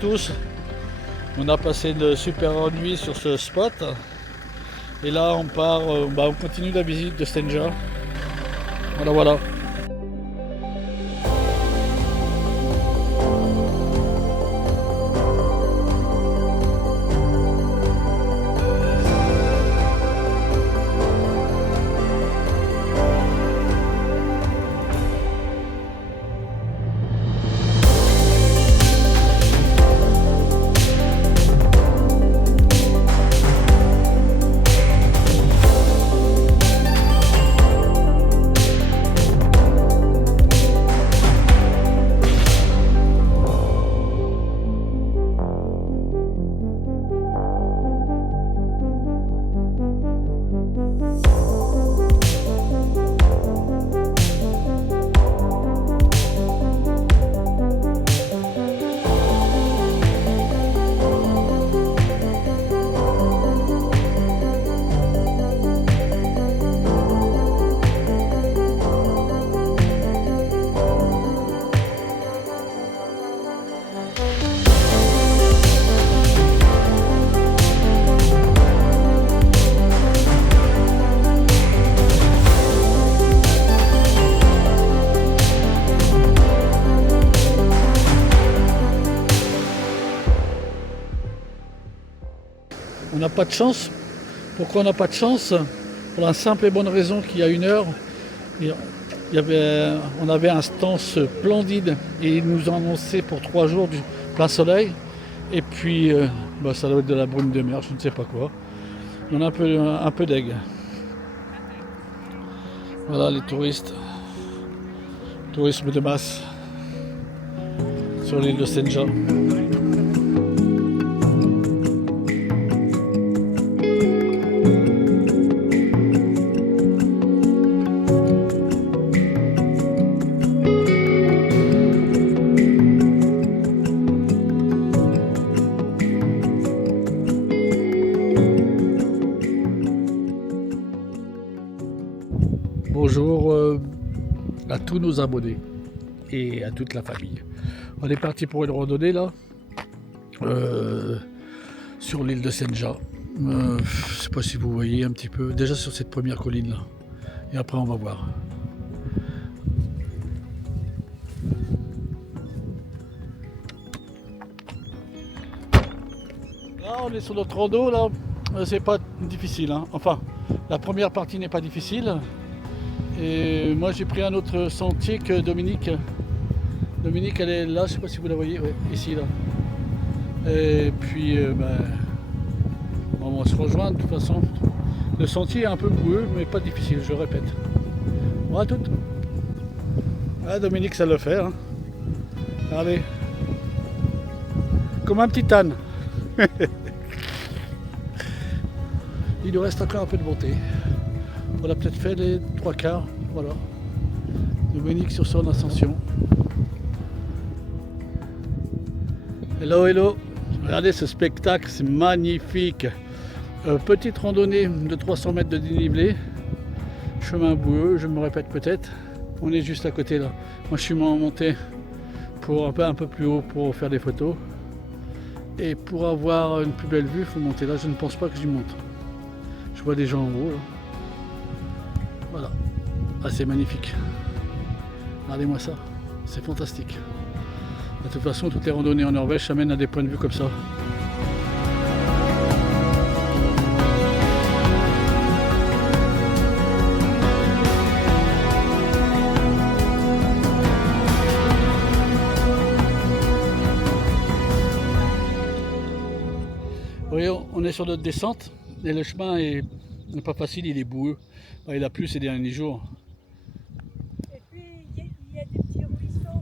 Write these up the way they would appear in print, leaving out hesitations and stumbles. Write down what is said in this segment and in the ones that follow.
tous. On a passé une super nuit sur ce spot. Et là on part, on continue la visite de Senja. Voilà. On n'a pas de chance. Pourquoi on n'a pas de chance? Pour la simple et bonne raison qu'il y a 1 heure, on avait un stand splendide et ils nous ont annoncé pour 3 jours du plein soleil. Et puis, ça doit être de la brume de mer, je ne sais pas quoi. On a un peu d'aigle. Voilà les touristes. Tourisme de masse sur l'île de Senja. Bonjour à tous nos abonnés et à toute la famille. On est parti pour une randonnée là sur l'île de Senja. Je ne sais pas si vous voyez un petit peu, déjà sur cette première colline là. Et après on va voir. Là on est sur notre rando là. C'est pas difficile hein. Enfin la première partie n'est pas difficile. Et moi j'ai pris un autre sentier que Dominique. Dominique elle est là, je sais pas si vous la voyez, ouais, ici là. Et puis on va se rejoindre de toute façon. Le sentier est un peu boueux mais pas difficile, je répète. Bon à toutes. Ah, Dominique ça le fait. Hein. Regardez. Comme un petit âne. Il nous reste encore un peu de montée. On a peut-être fait les 3/4, voilà. Dominique sur son ascension. Hello. Regardez ce spectacle, c'est magnifique. Petite randonnée de 300 mètres de dénivelé. Chemin boueux, je me répète peut-être. On est juste à côté là. Moi je suis monté pour un peu plus haut pour faire des photos. Et pour avoir une plus belle vue, il faut monter là. Je ne pense pas que j'y monte. Je vois des gens en haut là. Voilà, ah, c'est magnifique. Regardez-moi ça, c'est fantastique. De toute façon, toutes les randonnées en Norvège s'amènent à des points de vue comme ça. Vous voyez, on est sur notre descente et le chemin n'est pas facile, il est boueux. Il a plu ces derniers jours. Et puis il y a des petits ruisseaux.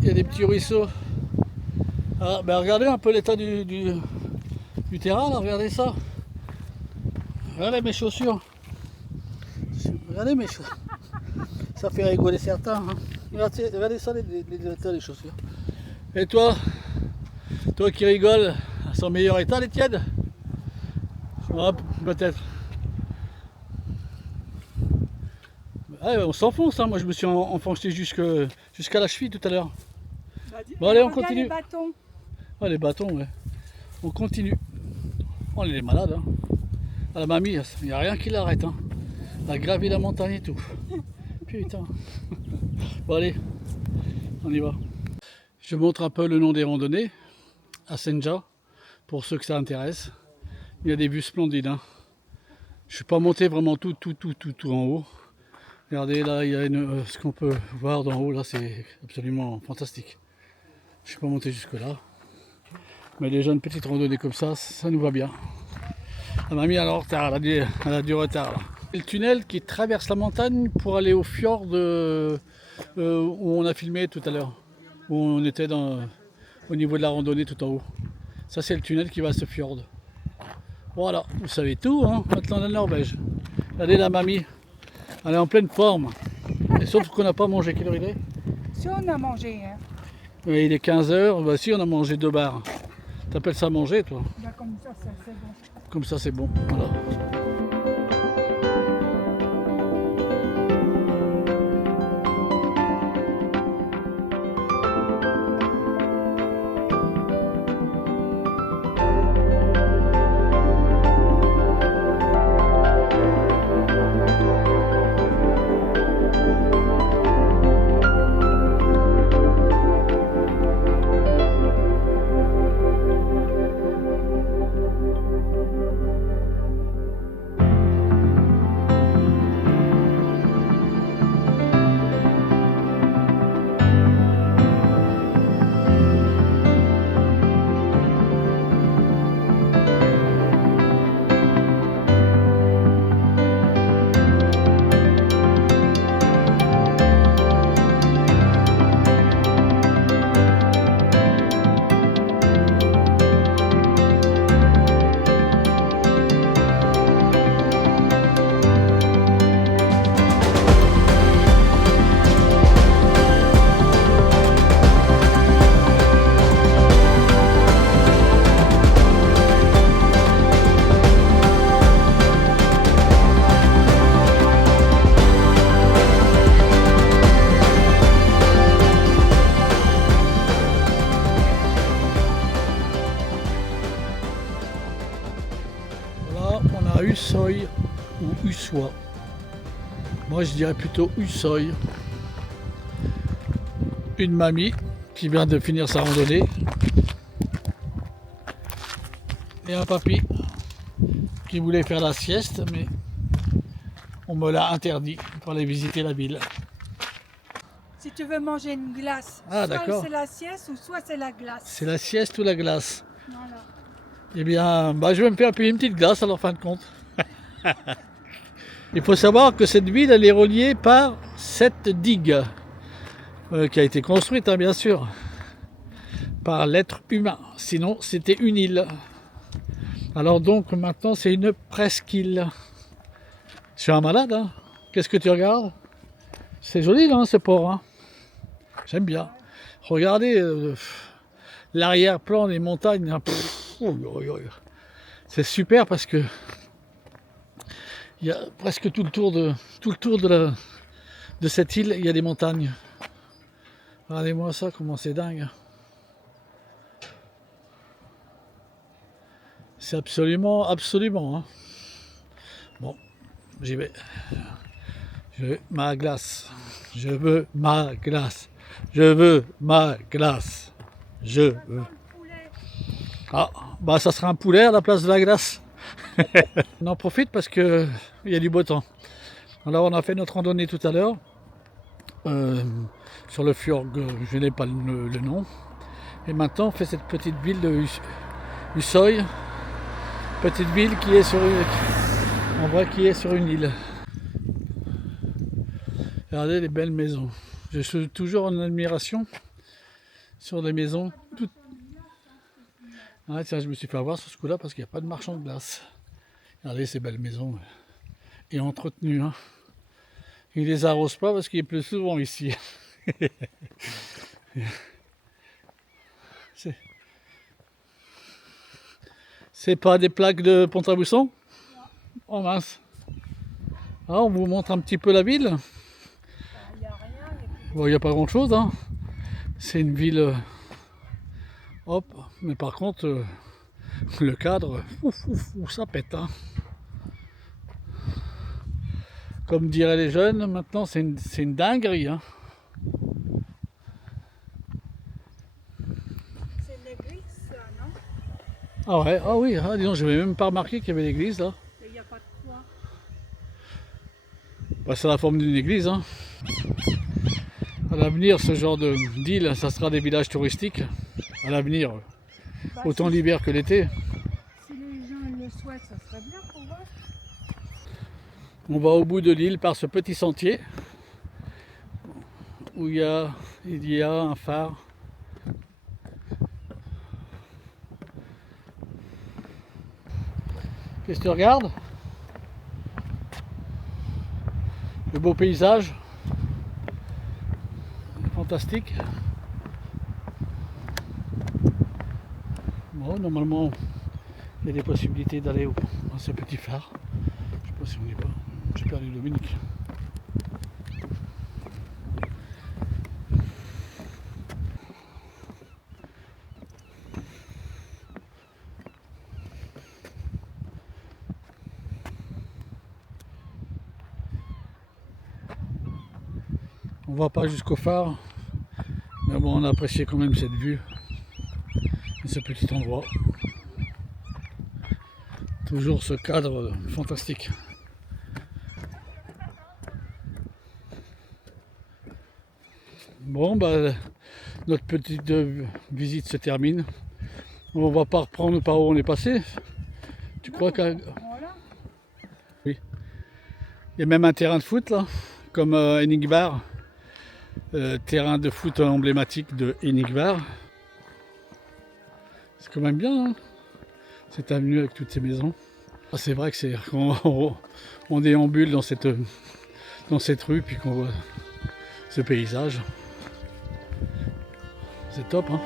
Il y a des petits ruisseaux. Ah, regardez un peu l'état du terrain, là, regardez ça. Regardez mes chaussures. Regardez mes chaussures. Ça fait rigoler certains. Hein. Regardez ça, les chaussures. Et toi qui rigoles, elles sont en meilleur état les tiennes? Peut-être. Ah, on s'enfonce, hein. Moi je me suis enfoncé jusqu'à la cheville tout à l'heure. Bah, bon allez, on continue. Les bâtons. Ah, les bâtons, ouais. On continue. Oh, elle est malade, hein. Ah, la mamie, il n'y a rien qui l'arrête, hein. Elle a gravi la montagne et tout. Putain. Bon, allez, on y va. Je montre un peu le nom des randonnées à Senja, pour ceux que ça intéresse. Il y a des vues splendides, hein. Je suis pas monté vraiment tout en haut. Regardez, là, il y a ce qu'on peut voir d'en haut, là, c'est absolument fantastique. Je suis pas monté jusque là. Mais déjà une petite randonnée comme ça nous va bien. La mamie elle est en retard, elle a du retard là. Le tunnel qui traverse la montagne pour aller au fjord où on a filmé tout à l'heure. Où on était au niveau de la randonnée tout en haut. Ça c'est le tunnel qui va à ce fjord. Voilà, vous savez tout, hein, maintenant la Norvège. Regardez la mamie, elle est en pleine forme. Et sauf qu'on n'a pas mangé, quelle heure il est? Si on a mangé, hein. Oui, il est 15h, bah si on a mangé 2 bars. T'appelles ça manger toi? Là, comme ça, c'est bon. Comme ça c'est bon, voilà. Usoy ou Uswa. Moi je dirais plutôt Usoy. Une mamie qui vient de finir sa randonnée. Et un papy qui voulait faire la sieste, mais on me l'a interdit pour aller visiter la ville. Si tu veux manger une glace, Ah, soit d'accord. c'est la sieste ou soit c'est la glace. C'est la sieste ou la glace? Voilà. Eh bien, je vais me faire payer une petite glace alors, fin de compte. Il faut savoir que cette ville, elle est reliée par cette digue qui a été construite, hein, bien sûr, par l'être humain. Sinon, c'était une île. Alors donc, maintenant, c'est une presqu'île. Je suis un malade, hein. Qu'est-ce que tu regardes? C'est joli, là, ce port, hein. J'aime bien. Regardez l'arrière-plan des montagnes. Hein. C'est super parce que il y a presque tout le tour de cette île, il y a des montagnes. Regardez-moi ça, comment c'est dingue. C'est absolument. Hein. Bon, j'y vais. Je veux ma glace. Je veux ma glace. Je veux ma glace. Je veux. Ah, bah ça sera un poulet à la place de la glace. On en profite parce que il y a du beau temps. Alors on a fait notre randonnée tout à l'heure sur le fjord, je n'ai pas le nom. Et maintenant on fait cette petite ville de Usoy, petite ville qui est sur une île. Regardez les belles maisons. Je suis toujours en admiration sur les maisons toutes. Ah, tiens, je me suis fait avoir sur ce coup-là parce qu'il n'y a pas de marchand de glace. Regardez ces belles maisons. Et entretenues. Hein. Ils les arrosent pas parce qu'il pleut souvent ici. C'est pas des plaques de Pont-à-Mousson? Oh mince. Ah, on vous montre un petit peu la ville. Il n'y a rien. Bon, il n'y a pas grand chose. Hein. C'est une ville Hop, mais par contre, le cadre, ça pète. Hein. Comme diraient les jeunes, maintenant c'est une dinguerie. Hein. C'est une église, ça, non? Ah ouais, ah oui, ah, disons, je n'avais même pas remarqué qu'il y avait l'église là. Et il n'y a pas de toit. Bah, c'est la forme d'une église. Hein. À l'avenir, ce genre d'île, ça sera des villages touristiques. À l'avenir, Bah, autant si, l'hiver que l'été. si les gens le souhaitent, ça serait bien pour voir. On va au bout de l'île par ce petit sentier où il y a un phare. Qu'est-ce que tu regardes? Le beau paysage. Fantastique. Bon, normalement, il y a des possibilités d'aller à ce petit phare. Je sais pas si on y va. J'ai perdu Dominique. On va pas jusqu'au phare, mais bon, on a apprécié quand même cette vue et ce petit endroit. Toujours ce cadre fantastique. Bon, bah, notre petite visite se termine. On va pas reprendre par où on est passé. Tu crois qu'il Voilà. oui. Il y a même un terrain de foot là, comme Enningvar. Terrain de foot emblématique de Enningvar. C'est quand même bien, hein, cette avenue avec toutes ces maisons. Ah, c'est vrai que c'est on déambule dans cette rue puis qu'on voit ce paysage. C'est top, hein.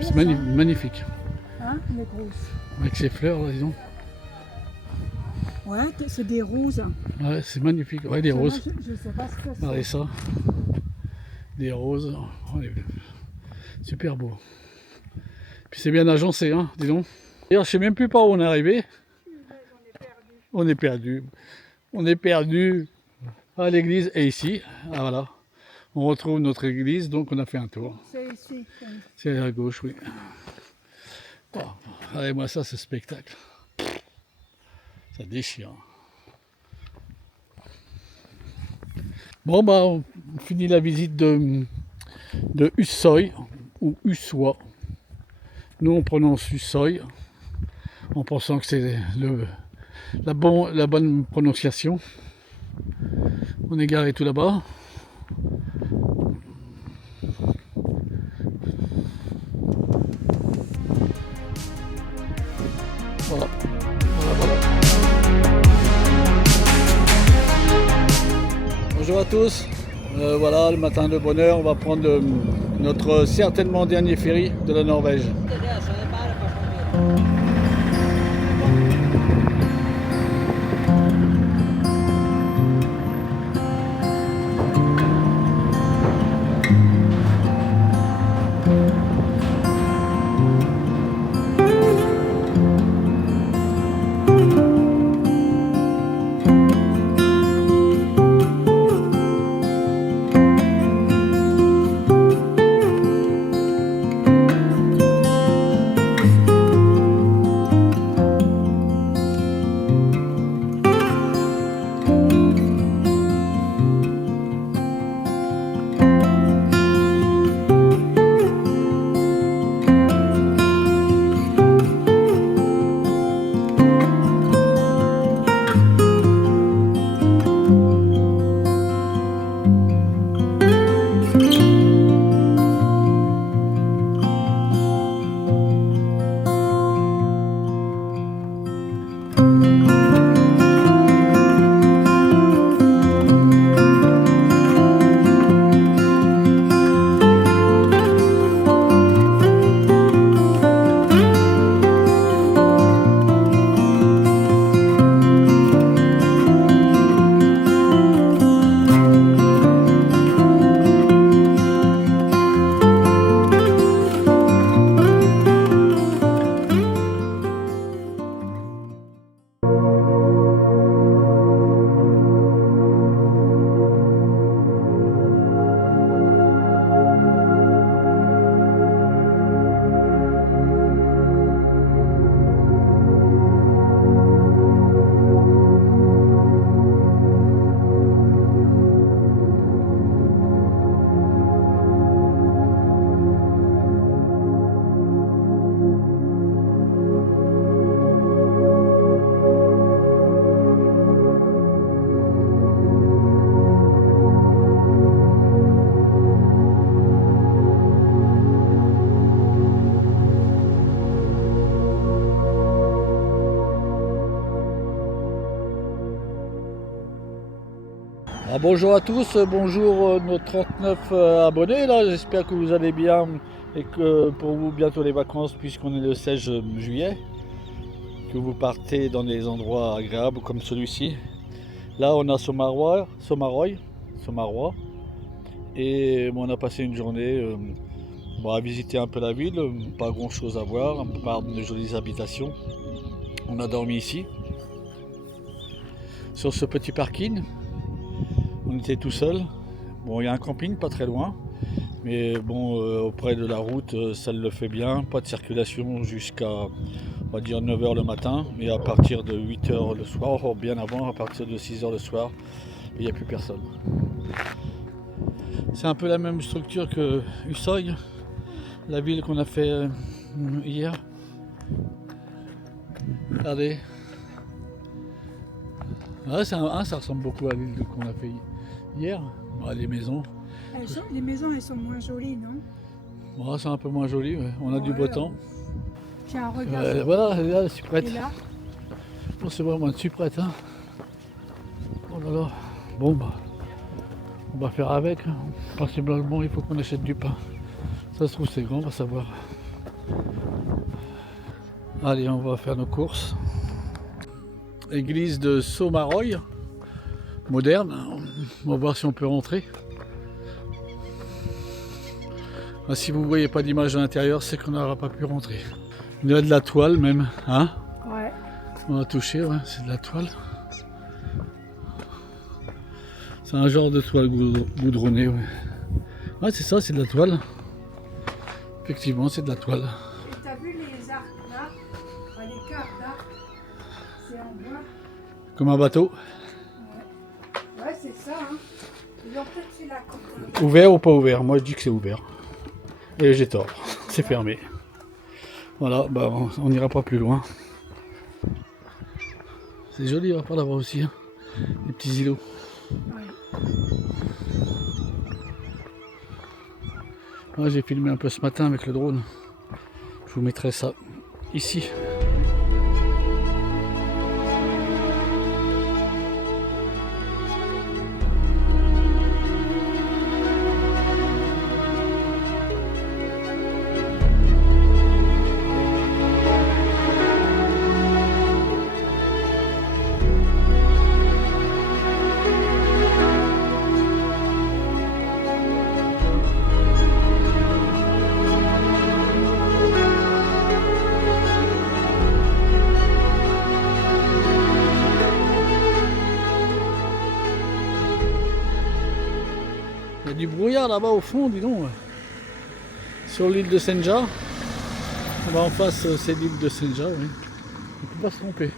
C'est magnifique. Hein, les grosses. Avec ces fleurs, là, disons. Ouais, c'est des roses. Ouais, c'est magnifique. Ouais, des Ça, roses. je sais pas ce que c'est. Regardez ça. Des roses. Oh, super beau. Puis c'est bien agencé, hein, dis donc. D'ailleurs, je sais même plus par où on est arrivé. On est perdu. On est perdu. Ah, l'église est ici. Ah, voilà. On retrouve notre église, donc on a fait un tour. C'est ici. C'est à gauche, oui. Oh, regardez-moi ça, ce spectacle. Ça déchire. Bon, bah, on finit la visite de Hussoy, ou Ussois. Nous, on prononce Hussoy, en pensant que c'est la bonne prononciation. On est garé tout là-bas. Voilà. Voilà. Bonjour à tous. Voilà, le matin de bonne heure, on va prendre notre certainement dernier ferry de la Norvège. Ah, bonjour à tous, bonjour nos 39 abonnés là, j'espère que vous allez bien et que pour vous bientôt les vacances puisqu'on est le 16 juillet, que vous partez dans des endroits agréables comme celui-ci. Là on a Somaroy, et bon, on a passé une journée à visiter un peu la ville, pas grand chose à voir, à part de jolies habitations. On a dormi ici, sur ce petit parking. On était tout seul. Bon, il y a un camping pas très loin, mais bon, auprès de la route, ça le fait bien. Pas de circulation jusqu'à, on va dire, 9 h le matin, mais à partir de 8 h le soir, ou bien avant, à partir de 6 h le soir, il n'y a plus personne. C'est un peu la même structure que Usoy, la ville qu'on a fait hier. Regardez. Ah, ça ressemble beaucoup à l'île qu'on a fait hier. Ah, les maisons. Les maisons, elles sont moins jolies, non? Oh, c'est un peu moins joli, ouais. On a du beau temps. J'ai un regard. Voilà, là, je suis prête. Et là, Oh, c'est vrai, moi, je suis prête. Hein. Oh là là. Bon, bah, on va faire avec. Hein. Principalement, il faut qu'on achète du pain. Ça se trouve, c'est grand, on va savoir. Allez, on va faire nos courses. Église de Somaroy, moderne. On va voir si on peut rentrer. Ah, si vous ne voyez pas d'image à l'intérieur, c'est qu'on n'aura pas pu rentrer. Il y a de la toile même, hein? ouais. On a touché, ouais, c'est de la toile. C'est un genre de toile goudronnée, ouais. Ouais, c'est ça, c'est de la toile. Effectivement, c'est de la toile. Et t'as vu les arcs là? Enfin, les cartes là? C'est en bois. Comme un bateau. Ouais, c'est ça, hein. Ils ont peut-être fait la côte. Ouvert ou pas ouvert? Moi, je dis que c'est ouvert. Et j'ai tort, c'est fermé. Voilà, bah, on n'ira pas plus loin. C'est joli, il va par là-bas aussi, hein. Les petits îlots. Ouais. Ouais, j'ai filmé un peu ce matin avec le drone. Je vous mettrai ça ici. Il y a du brouillard là-bas au fond, dis donc. Sur l'île de Senja. En face, c'est l'île de Senja, oui. On ne peut pas se tromper.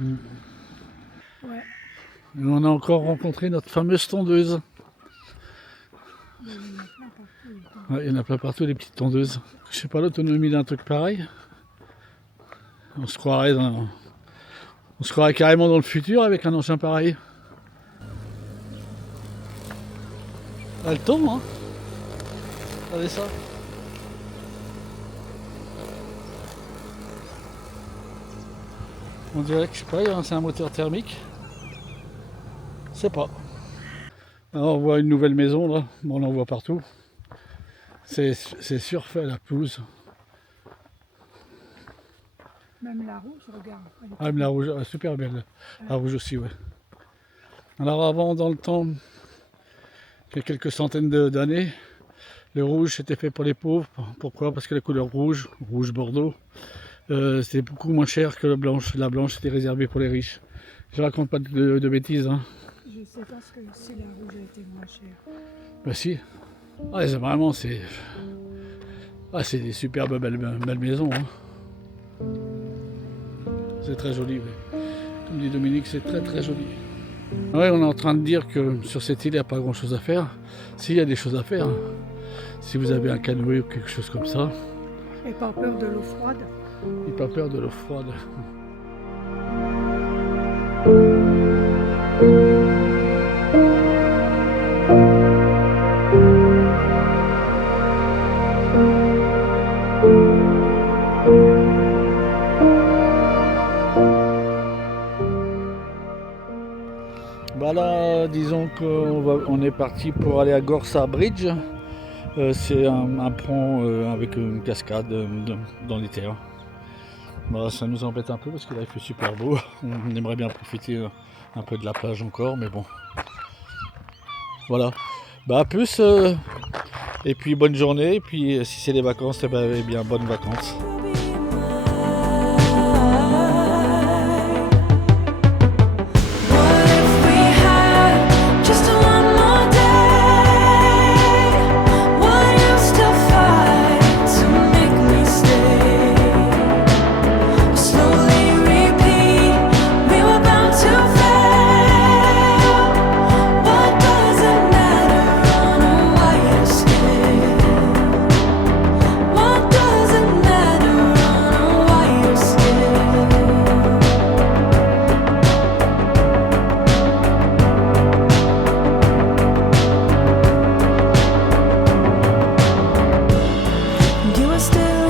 Ouais. Et on a encore rencontré notre fameuse tondeuse. Il y en a plein partout. Ouais, il y en a plein partout, les petites tondeuses. Je sais pas l'autonomie d'un truc pareil. On se croirait carrément dans le futur avec un engin pareil. Elle tombe, hein. Regardez ça. On dirait que, je sais pas, c'est un moteur thermique. Je sais pas. Alors, on voit une nouvelle maison là. Bon, on en voit partout. C'est surfait la pelouse. Même la rouge, regarde. Ah, mais la rouge, super belle. La rouge aussi, ouais. Alors avant, dans le temps, il y a quelques centaines d'années, le rouge c'était fait pour les pauvres. Pourquoi? Parce que la couleur rouge, rouge bordeaux, c'était beaucoup moins cher que la blanche. La blanche c'était réservée pour les riches. Je raconte pas de bêtises, hein. Je sais pas ce que si la rouge a été moins chère. Bah si. Ah, c'est vraiment, c'est des superbes belles maisons, hein. C'est très joli, oui. Comme dit Dominique, c'est très très joli. Ouais, on est en train de dire que sur cette île, il n'y a pas grand chose à faire. Si, il y a des choses à faire. Si vous avez un canoë ou quelque chose comme ça. Et pas peur de l'eau froide. Et pas peur de l'eau froide. on est parti pour aller à Gorsa Bridge. C'est un pont avec une cascade dans les terres. Voilà, ça nous embête un peu parce que là il fait super beau. On aimerait bien profiter un peu de la plage encore, mais bon. Voilà. Bah à plus. Et puis bonne journée. Et puis si c'est les vacances, eh bien bonnes vacances. You are still